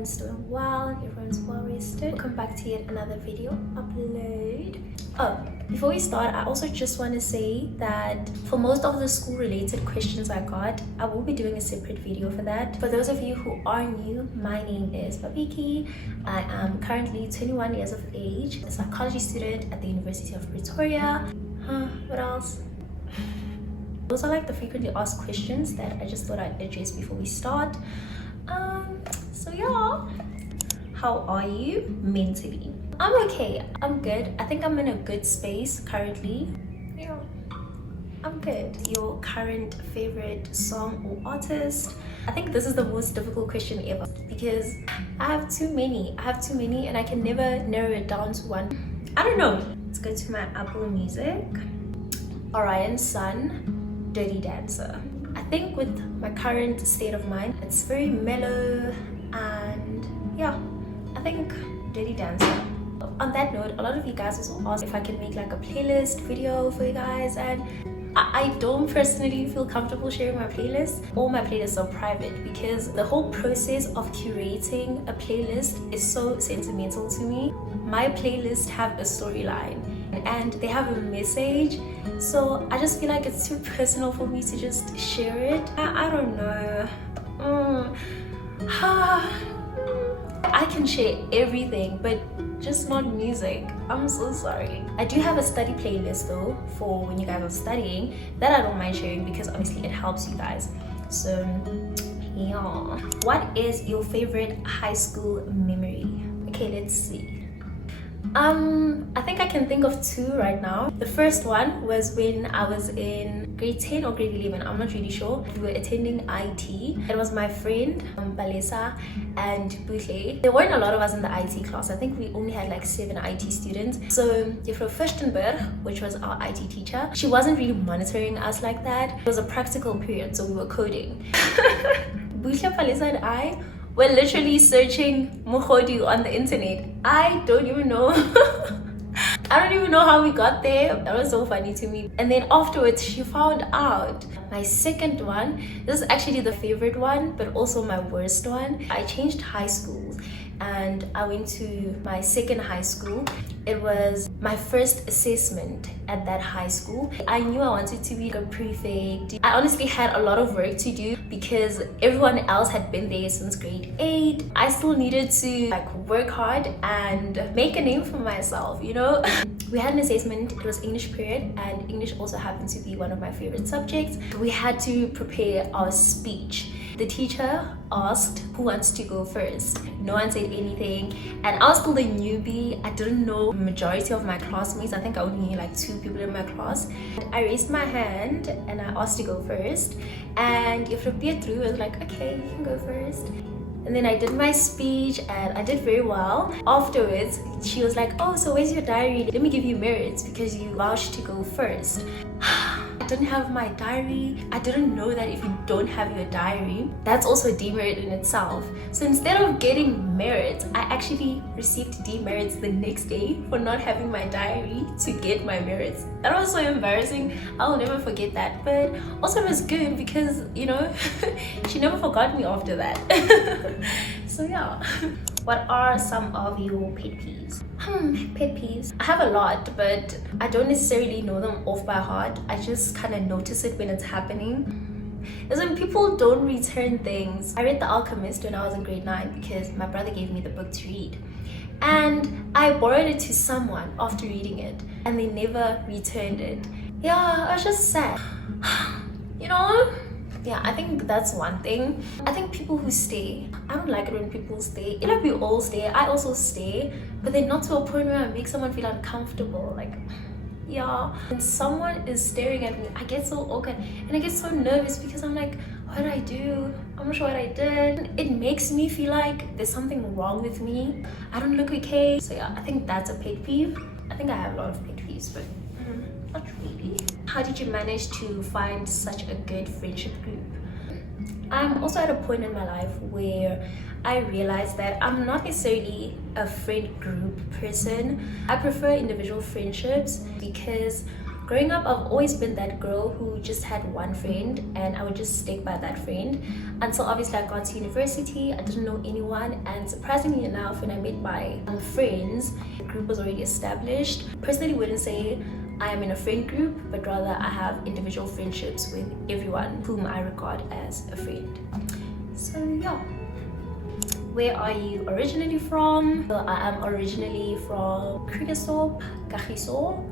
everyone's doing well and everyone's well rested. Welcome back to yet another video upload. Oh, before we start, I also just want to say that for most of the school related questions I got, I will be doing a separate video for that. For those of you who are new, my name is Babiki. I am currently 21 years of age, a psychology student at the University of Pretoria. What else? Those are like the frequently asked questions that I just thought I'd address before we start. So yeah, how are you mentally? I'm okay, I'm good. I think I'm in a good space currently. Yeah, I'm good. Your current favorite song or artist? I think this is the most difficult question ever because I have too many and I can never narrow it down to one. I don't know. Let's go to my Apple Music. Orion's Son, Dirty Dancer. I think with my current state of mind, it's very mellow and yeah, I think Dirty Dancer. On that note, a lot of you guys also asked if I can make like a playlist video for you guys, and I don't personally feel comfortable sharing my playlist. All my playlists are private because the whole process of curating a playlist is so sentimental to me. My playlists have a storyline and they have a message, so I just feel like it's too personal for me to just share it. I don't know. I can share everything, but just not music. I'm so sorry. I do have a study playlist though for when you guys are studying that I don't mind sharing because obviously it helps you guys. So yeah. What is your favorite high school memory? Okay, let's see. I think I can think of two right now. The first one was when I was in grade 10 or grade 11, I'm not really sure. We were attending IT. It was my friend Balesa and Buhle. There weren't a lot of us in the IT class. I think we only had like 7 IT students. So Juffrou Furstenberg, which was our IT teacher, she wasn't really monitoring us like that. It was a practical period, so we were coding. Buhle, Balesa and I were literally searching Muhodu on the internet. I don't even know. I don't even know how we got there. That was so funny to me. And then afterwards, she found out. My second one, this is actually the favorite one, but also my worst one. I changed high schools and I went to my second high school. It was my first assessment at that high school. I knew I wanted to be a prefect. I honestly had a lot of work to do because everyone else had been there since grade 8. I still needed to like work hard and make a name for myself, you know? We had an assessment. It was English period, and English also happened to be one of my favorite subjects. We had to prepare our speech. The teacher asked who wants to go first. No one said anything, and I was still the newbie. I didn't know the majority of my classmates. I think I only knew like 2 people in my class. I raised my hand and I asked to go first, and Juffrou Pietru was like, okay, you can go first. And then I did my speech and I did very well. Afterwards, she was like, oh, so where's your diary? Let me give you merits because you vouched to go first. I didn't have my diary. I didn't know that if you don't have your diary, that's also a demerit in itself. So instead of getting merits, I actually received demerits the next day for not having my diary to get my merits. That was so embarrassing. I'll never forget that. But also it was good because, you know, she never forgot me after that. So yeah. What are some of your pet peeves? Pet peeves. I have a lot, but I don't necessarily know them off by heart. I just kind of notice it when it's happening. As when people don't return things. I read The Alchemist when I was in grade 9 because my brother gave me the book to read. And I borrowed it to someone after reading it and they never returned it. Yeah, I was just sad. You know? Yeah, I think that's one thing. I think people who stay, I don't like it when people stay. Like we all stay, I also stay, but then not to a point where I make someone feel uncomfortable. Like, yeah, when someone is staring at me, I get so awkward and I get so nervous because I'm like, what did I do? I'm not sure what I did. It makes me feel like there's something wrong with me. I don't look okay. So yeah, I think that's a pet peeve. I think I have a lot of pet peeves, but not really. How did you manage to find such a good friendship group? I'm also at a point in my life where I realized that I'm not necessarily a friend group person. I prefer individual friendships because Growing up, I've always been that girl who just had one friend and I would just stick by that friend until obviously I got to university. I didn't know anyone, and surprisingly enough, when I met my friends, the group was already established. Personally, wouldn't say I am in a friend group, but rather I have individual friendships with everyone whom I regard as a friend. So yeah. Where are you originally from? So I am originally from Krugersdorp, Kagiso,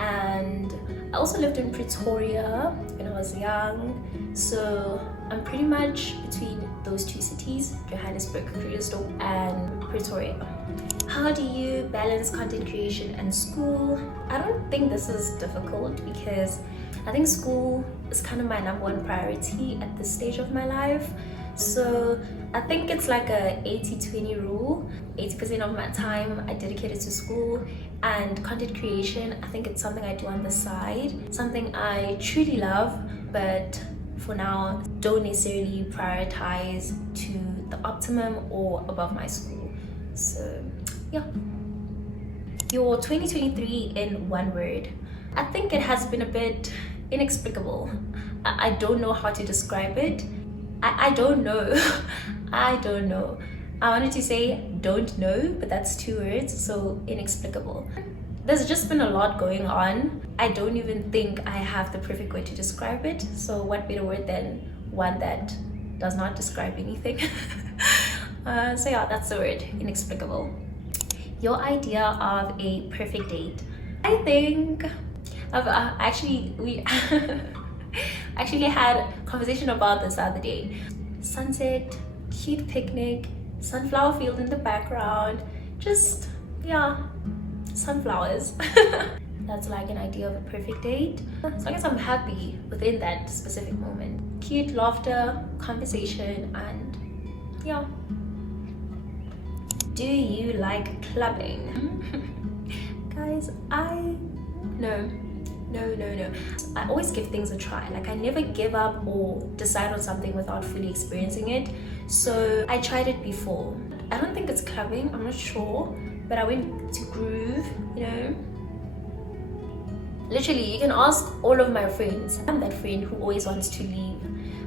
and I also lived in Pretoria when I was young. So I'm pretty much between those two cities, Johannesburg, Krugersdorp, and Pretoria. How do you balance content creation and school? I don't think this is difficult because I think school is kind of my #1 priority at this stage of my life. So I think it's like a 80-20 rule. 80% of my time I dedicated to school, and content creation, I think it's something I do on the side, something I truly love, but for now don't necessarily prioritize to the optimum or above my school. So yeah. Your 2023 in one word. I think it has been a bit inexplicable. I don't know how to describe it. I don't know. I don't know. I wanted to say don't know, but that's 2 words, so inexplicable. There's just been a lot going on. I don't even think I have the perfect word to describe it. So what better word than one that does not describe anything? So yeah, that's the word, inexplicable. Your idea of a perfect date. I think we actually had a conversation about this the other day. Sunset, cute picnic, sunflower field in the background, just yeah, sunflowers. That's like an idea of a perfect date, as long as I'm happy within that specific moment. Cute laughter, conversation, and yeah. Do you like clubbing? Guys, no. I always give things a try. Like, I never give up or decide on something without fully experiencing it. So I tried it before. I don't think it's clubbing, I'm not sure, but I went to Groove, you know. Literally, you can ask all of my friends. I'm that friend who always wants to leave,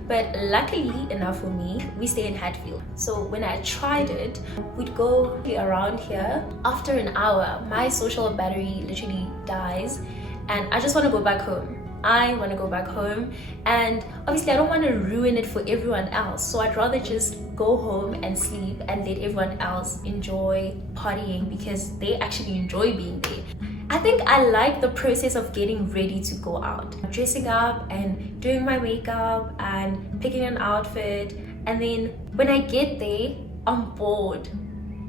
but luckily enough for me, we stay in Hatfield. So when I tried it, we'd go around here. After an hour, my social battery literally dies, and I just want to go back home. I want to go back home, and obviously I don't want to ruin it for everyone else, so I'd rather just go home and sleep and let everyone else enjoy partying because they actually enjoy being there. I think I like the process of getting ready to go out, dressing up and doing my makeup and picking an outfit, and then when I get there, I'm bored.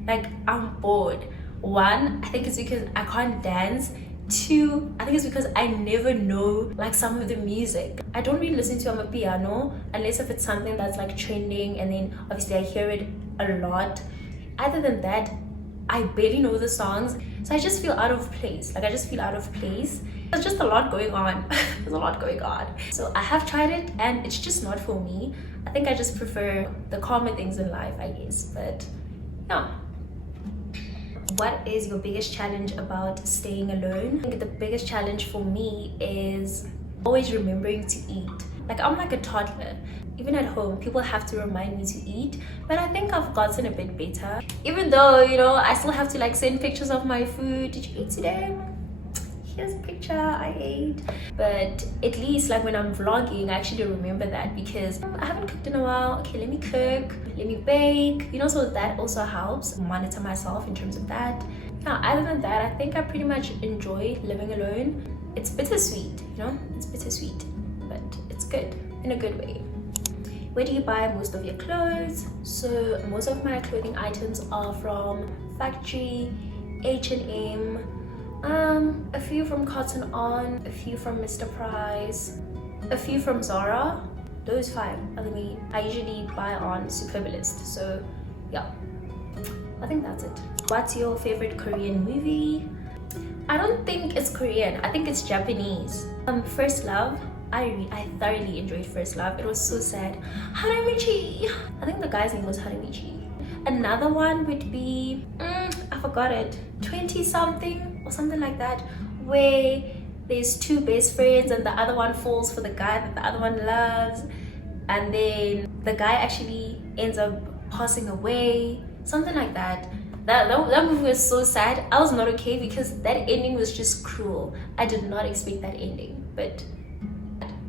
Like, I'm bored. 1, I think it's because I can't dance. 2, I think it's because I never know like some of the music. I don't really listen to piano unless if it's something that's like trending, and then obviously I hear it a lot. Other than that, I barely know the songs, so I just feel out of place. Like, I just feel out of place. There's just a lot going on. There's a lot going on. So I have tried it, and it's just not for me. I think I just prefer the calmer things in life, I guess. But yeah. What is your biggest challenge about staying alone? I think the biggest challenge for me is always remembering to eat. Like, I'm like a toddler. Even at home, people have to remind me to eat, but I think I've gotten a bit better. Even though, you know, I still have to like send pictures of my food. Did you eat today? Here's a picture, I ate. But at least like when I'm vlogging, I actually remember that, because I haven't cooked in a while. Okay, let me cook, let me bake, you know, so that also helps monitor myself in terms of that. Now, other than that, I think I pretty much enjoy living alone. It's bittersweet, you know, it's bittersweet, but it's good in a good way. Where do you buy most of your clothes? So most of my clothing items are from Factory, H&M, a few from Cotton On, a few from Mr. Price, a few from Zara. Those 5 are the main. I usually buy on Superbalist. So yeah, I think that's it. What's your favorite Korean movie? I don't think it's Korean, I think it's Japanese. First Love. I thoroughly enjoyed First Love. It was so sad. Haramichi. I think the guy's name was Haramichi. Another one would be I forgot it, 20 something or something like that, where there's two best friends and the other one falls for the guy that the other one loves, and then the guy actually ends up passing away, something like that. That movie was so sad. I was not okay because that ending was just cruel. I did not expect that ending, but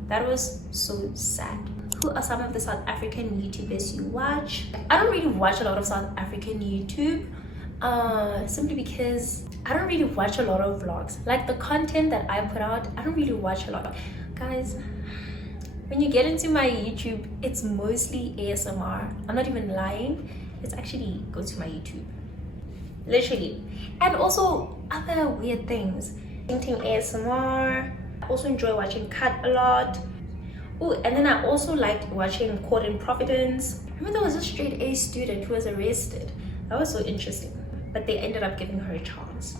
that was so sad. Who are some of the South African YouTubers you watch? I don't really watch a lot of South African YouTube, simply because I don't really watch a lot of vlogs. Like the content that I put out, I don't really watch a lot. Guys, when you get into my YouTube, it's mostly ASMR. I'm not even lying. It's actually go to my YouTube, literally. And also other weird things. Painting ASMR. I also enjoy watching Cut a lot. Oh, and then I also liked watching Caught in Providence. I remember there was a straight A student who was arrested. That was so interesting. But they ended up giving her a chance.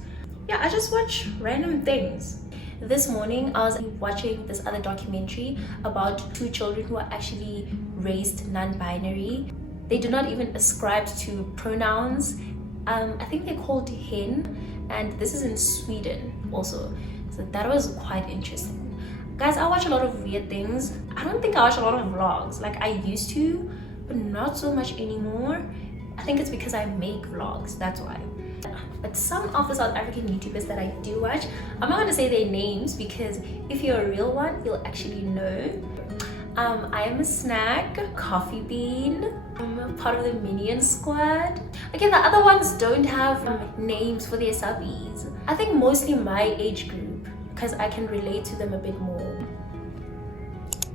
Yeah, I just watch random things. This morning I was watching this other documentary about two children who are actually raised non-binary. They do not even ascribe to pronouns. I think they're called hen, and this is in Sweden also. So that was quite interesting. Guys, I watch a lot of weird things. I don't think I watch a lot of vlogs like I used to, but not so much anymore. I think it's because I make vlogs, that's why. But some of the South African YouTubers that I do watch, I'm not gonna say their names because if you're a real one, you'll actually know. I am a snack, Coffee Bean, I'm part of the Minion Squad. Okay, the other ones don't have names for their subbies. I think mostly my age group, because I can relate to them a bit more.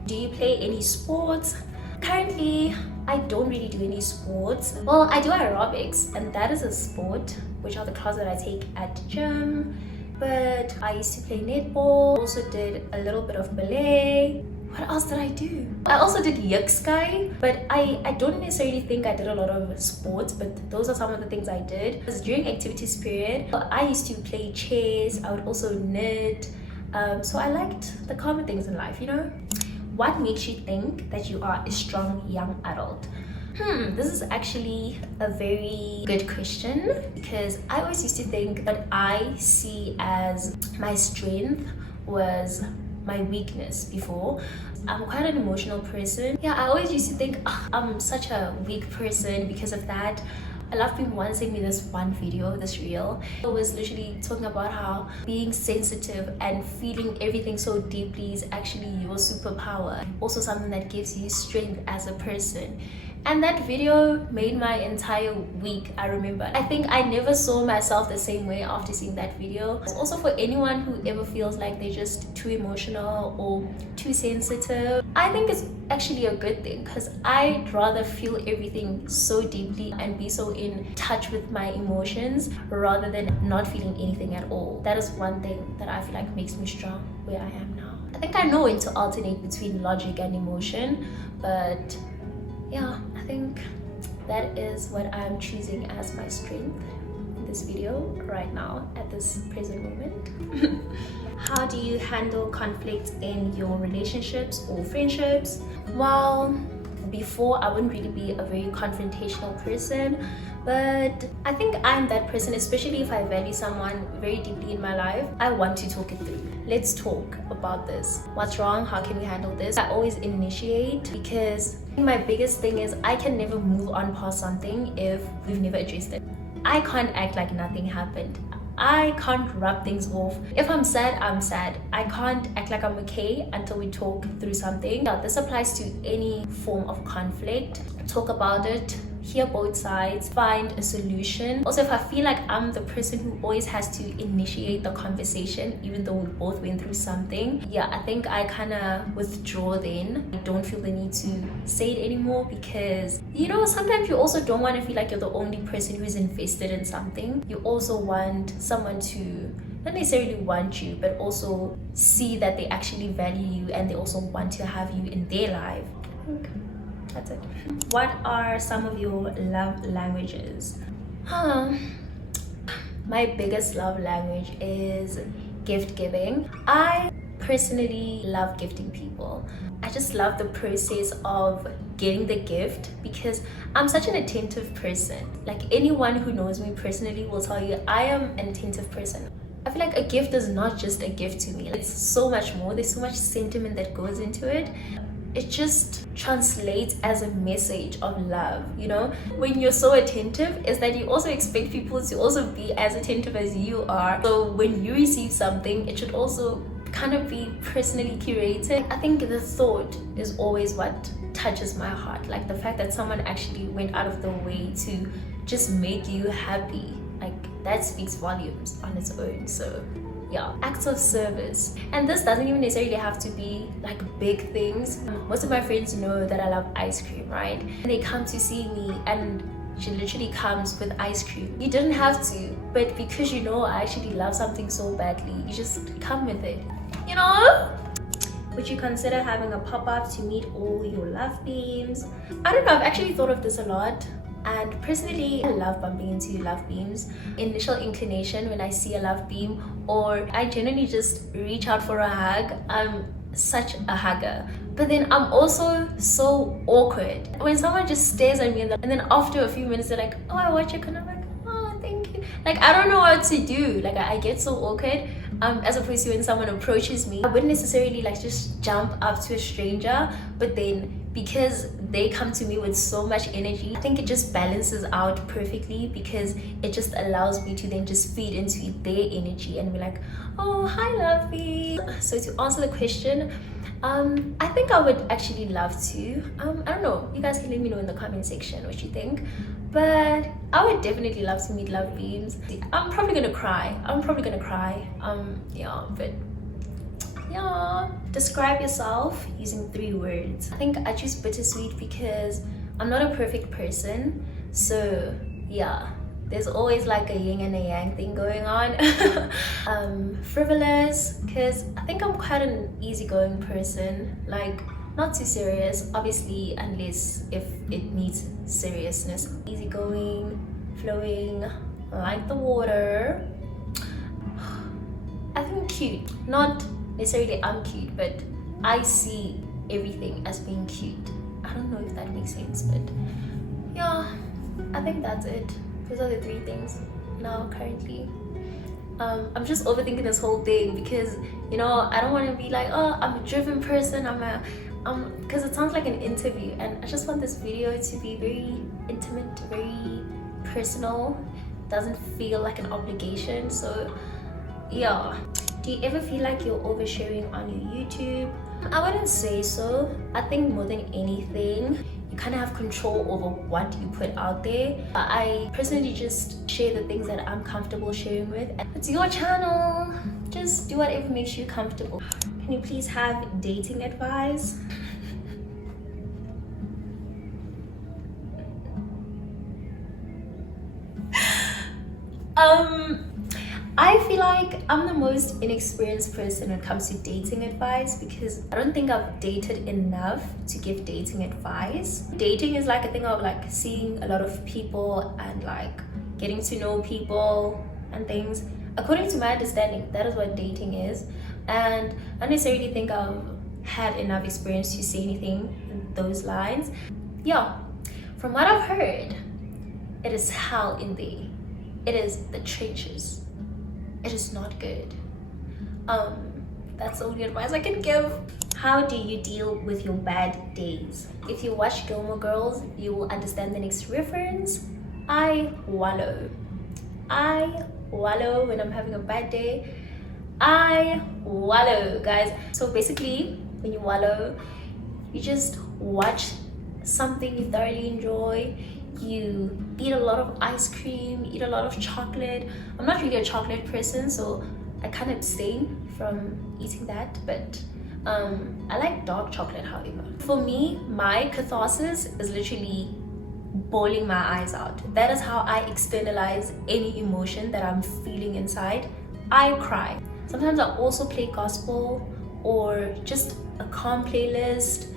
Do you play any sports? Currently, I don't really do any sports. Well, I do aerobics, and that is a sport, which are the classes that I take at gym. But I used to play netball, also did a little bit of ballet. What else did I do? I also did Yuksky, but I don't necessarily think I did a lot of sports, but those are some of the things I did. It was during activities period. I used to play chess, I would also knit. So I liked the common things in life, you know? What makes you think that you are a strong young adult? This is actually a very good question because I always used to think that I see as my strength was my weakness before. I'm quite an emotional person. Yeah, I always used to think I'm such a weak person because of that. I love people once sent me this one video, this reel. It was literally talking about how being sensitive and feeling everything so deeply is actually your superpower. Also something that gives you strength as a person. And that video made my entire week, I remember. I think I never saw myself the same way after seeing that video. Also for anyone who ever feels like they're just too emotional or too sensitive, I think it's actually a good thing because I'd rather feel everything so deeply and be so in touch with my emotions rather than not feeling anything at all. That is one thing that I feel like makes me strong where I am now. I think I know when to alternate between logic and emotion, but yeah, I think that is what I'm choosing as my strength in this video right now at this present moment. How do you handle conflict in your relationships or friendships? Well, before I wouldn't really be a very confrontational person, but I think I'm that person, especially if I value someone very deeply in my life. I want to talk it through. Let's talk about this. What's wrong? How can we handle this? I always initiate because my biggest thing is I can never move on past something if we've never addressed it. I can't act like nothing happened. I can't rub things off. If I'm sad, I'm sad. I can't act like I'm okay until we talk through something. Yeah, this applies to any form of conflict. Talk about it, hear both sides, find a solution. Also, if I feel like I'm the person who always has to initiate the conversation, even though we both went through something, yeah, I think I kind of withdraw then. I don't feel the need to say it anymore because, you know, sometimes you also don't want to feel like you're the only person who's invested in something. You also want someone to not necessarily want you, but also see that they actually value you and they also want to have you in their life. I think that's it. What are some of your love languages? My biggest love language is gift giving. I personally love gifting people. I just love the process of getting the gift because I'm such an attentive person. Like anyone who knows me personally will tell you I am an attentive person. If feel like a gift is not just a gift to me. It's so much more. There's so much sentiment that goes into it. It just translates as a message of love, you know? When you're so attentive, is that you also expect people to also be as attentive as you are. So when you receive something, it should also kind of be personally curated. I think the thought is always what touches my heart. Like the fact that someone actually went out of their way to just make you happy. Like that speaks volumes on its own. So yeah, acts of service. And this doesn't even necessarily have to be like big things. Most of my friends know that I love ice cream, right? And they come to see me and she literally comes with ice cream. You didn't have to, but because you know I actually love something so badly, you just come with it, you know? Would you consider having a pop-up to meet all your love beams? I don't know, I've actually thought of this a lot. And personally, I love bumping into love beams. Initial inclination when I see a love beam, or I generally just reach out for a hug. I'm such a hugger. But then I'm also so awkward. When someone just stares at me and then after a few minutes they're like, oh, I watch your content, I'm like, oh, thank you. Like, I don't know what to do. Like, I get so awkward. As opposed to when someone approaches me, I wouldn't necessarily like just jump up to a stranger, but then because they come to me with so much energy, I think it just balances out perfectly, because it just allows me to then just feed into their energy and be like, oh, hi lovey. So to answer the question, I think I would actually love to. I don't know, you guys can let me know in the comment section what you think, but I would definitely love to meet love beams. I'm probably gonna cry. Yeah, but yeah. Describe yourself using 3 words. I think I choose bittersweet because I'm not a perfect person. So yeah, there's always like a yin and a yang thing going on. Frivolous, because I think I'm quite an easygoing person. Like, not too serious, obviously, unless if it needs seriousness. Easygoing, flowing, like the water. I think cute, not necessarily I'm cute, but I see everything as being cute. I don't know if that makes sense, but yeah, I think that's it. Those are the 3 things now currently. I'm just overthinking this whole thing because, you know, I don't want to be like, oh, I'm a driven person, because it sounds like an interview, and I just want this video to be very intimate, very personal, doesn't feel like an obligation. So yeah. Do you ever feel like you're oversharing on your YouTube? I wouldn't say so. I think more than anything, you kind of have control over what you put out there. I personally just share the things that I'm comfortable sharing with. It's your channel. Just do whatever makes you comfortable. Can you please have dating advice? I feel like I'm the most inexperienced person when it comes to dating advice, because I don't think I've dated enough to give dating advice. Dating is like a thing of like seeing a lot of people and like getting to know people and things. According to my understanding, that is what dating is. And I don't necessarily think I've had enough experience to say anything in those lines. Yeah, from what I've heard, it is hell in there. It is the trenches. It is not good. That's the only advice I can give. How do you deal with your bad days? If you watch Gilmore Girls, you will understand the next reference. I wallow when I'm having a bad day. I wallow, guys. So basically, when you wallow, you just watch something you thoroughly enjoy. You eat a lot of ice cream, eat a lot of chocolate. I'm not really a chocolate person, so I kind of abstain from eating that, but I like dark chocolate, however. For me, my catharsis is literally bawling my eyes out. That is how I externalize any emotion that I'm feeling inside. I cry. Sometimes I also play gospel or just a calm playlist,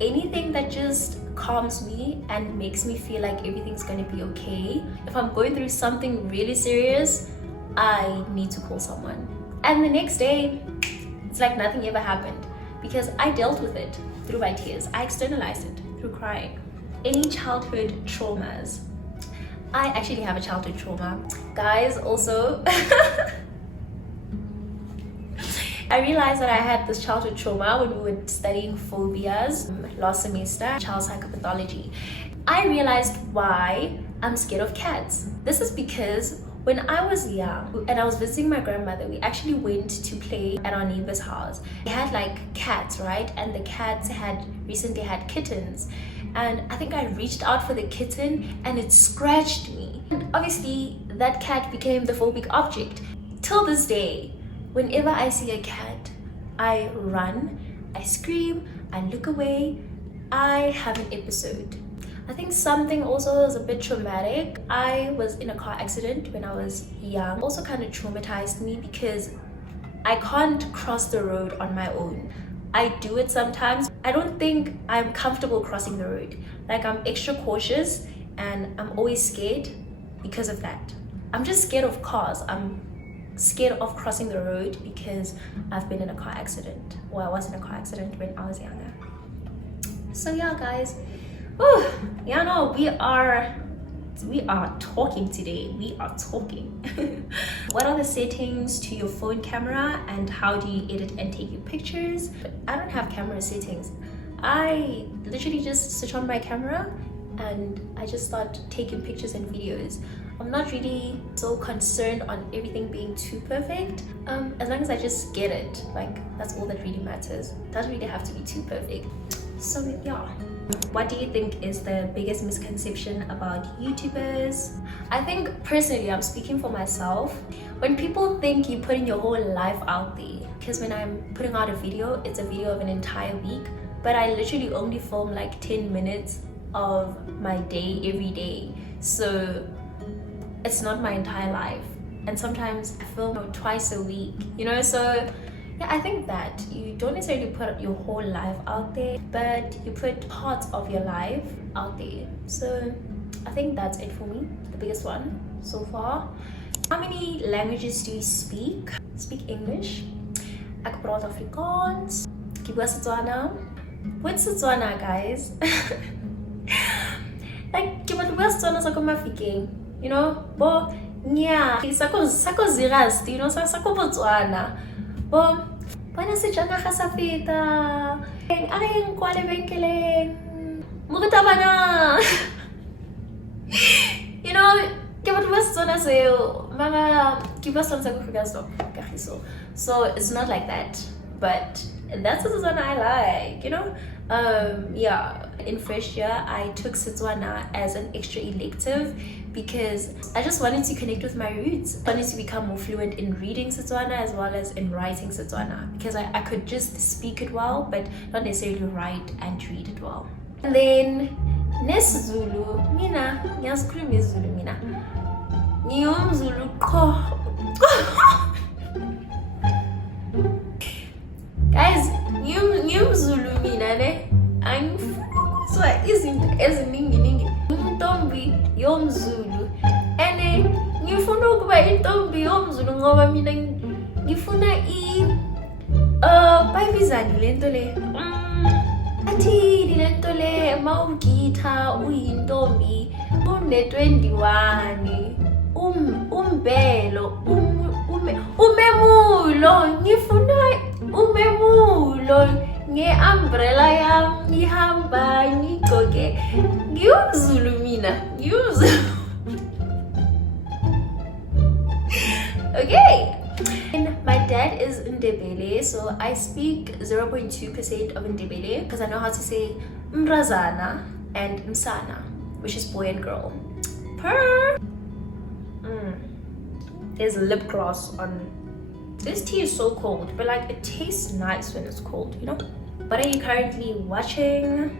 anything that just calms me and makes me feel like everything's gonna be okay. If I'm going through something really serious, I need to call someone. And the next day, it's like nothing ever happened, because I dealt with it through my tears. I externalized it through crying. Any childhood traumas? I actually have a childhood trauma. Guys, also, I realized that I had this childhood trauma when we were studying phobias last semester, child psychopathology. I realized why I'm scared of cats. This is because when I was young and I was visiting my grandmother, we actually went to play at our neighbor's house. They had like cats, right? And the cats had recently had kittens. And I think I reached out for the kitten and it scratched me. And obviously that cat became the phobic object. Till this day, whenever I see a cat, I run, I scream, I look away, I have an episode. I think something also is a bit traumatic. I was in a car accident when I was young. Also kind of traumatized me because I can't cross the road on my own. I do it sometimes. I don't think I'm comfortable crossing the road. Like I'm extra cautious and I'm always scared because of that. I'm just scared of cars. I'm scared of crossing the road because I've been in a car accident. Well, I was in a car accident when I was younger. So yeah, guys. Whew, yeah, no, we are talking today. We are talking. What are the settings to your phone camera and how do you edit and take your pictures? I don't have camera settings. I literally just switch on my camera and I just start taking pictures and videos. I'm not really so concerned on everything being too perfect. As long as I just get it, like that's all that really matters. It doesn't really have to be too perfect. So yeah. What do you think is the biggest misconception about YouTubers? I think personally, I'm speaking for myself. When people think you're putting your whole life out there, because when I'm putting out a video, it's a video of an entire week, but I literally only film like 10 minutes of my day every day. So it's not my entire life. And sometimes I film twice a week, you know? So yeah, I think that you don't necessarily put your whole life out there, but you put parts of your life out there. So I think that's it for me, the biggest one so far. How many languages do you speak? Speak English. Ek praat Afrikaans. Ke bua Setswana. What's Setswana, guys? Like, ke batla bua Setswana sa ko Mafikeng, you know? Bo nya, sako ziras, you know, sako Botswana. Bo Bana sejanaga sa feta. A re yeng kwa lebenkeleng. Morutabana. You know, ke batla bua Setswana seo. Mara ke bua Setswana sa ko Kagiso. So it's not like that. But that's the Setswana I like, you know? Yeah, in first year I took Setswana as an extra elective because I just wanted to connect with my roots. I wanted to become more fluent in reading Setswana as well as in writing Setswana because I could just speak it well but not necessarily write and read it well. And then nesiZulu, mina ngiyazikhuluma isiZulu mina. Ngiyumzulu qho. Guys, ngiyumzulu mina ne. Angifuna izinto eziningi intombi yomzulu ene ngifuna ukuba intombi yomzulu ngoba mina ngifuna bayibizani lento le athi lento le mawugitha uyintombi une-21 umbelo umemulo ngifuna umemulo nge-umbrella yami ihamba ngigcoke ngiyumzulu mina ngiyumzulu. Okay, and my dad is Ndebele, so I speak 0.2% of Ndebele because I know how to say mrazana and msana, which is boy and girl. There's lip gloss on. This tea is so cold, but like it tastes nice when it's cold, you know? What are you currently watching?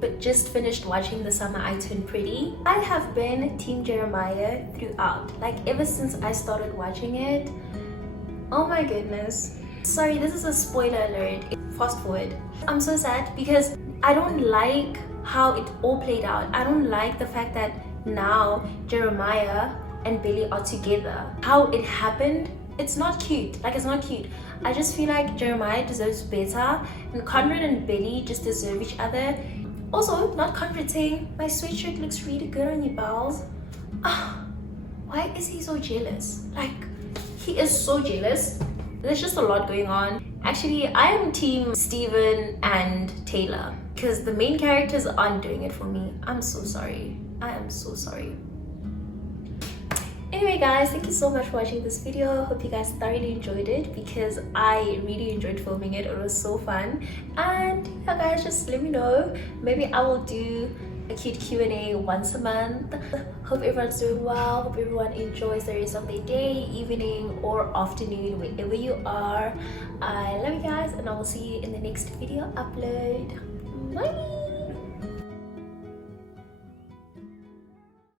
But just finished watching The Summer I Turned Pretty. I have been Team Jeremiah throughout, like ever since I started watching it. Oh my goodness. Sorry, this is a spoiler alert. Fast forward. I'm so sad because I don't like how it all played out. I don't like the fact that now Jeremiah and Billy are together. How it happened, it's not cute. Like, it's not cute. I just feel like Jeremiah deserves better and Conrad and Billy just deserve each other. Also, not Conrad saying, my sweatshirt looks really good on your balls. Why is he so jealous? Like, he is so jealous. There's just a lot going on. Actually, I am team Steven and Taylor because the main characters aren't doing it for me. I'm so sorry. I am so sorry. Anyway guys, thank you so much for watching this video. Hope you guys thoroughly enjoyed it because I really enjoyed filming it. It was so fun. And yeah guys, just let me know. Maybe I will do a cute Q&A once a month. Hope everyone's doing well. Hope everyone enjoys the rest of their day, evening or afternoon, wherever you are. I love you guys and I will see you in the next video upload. Bye.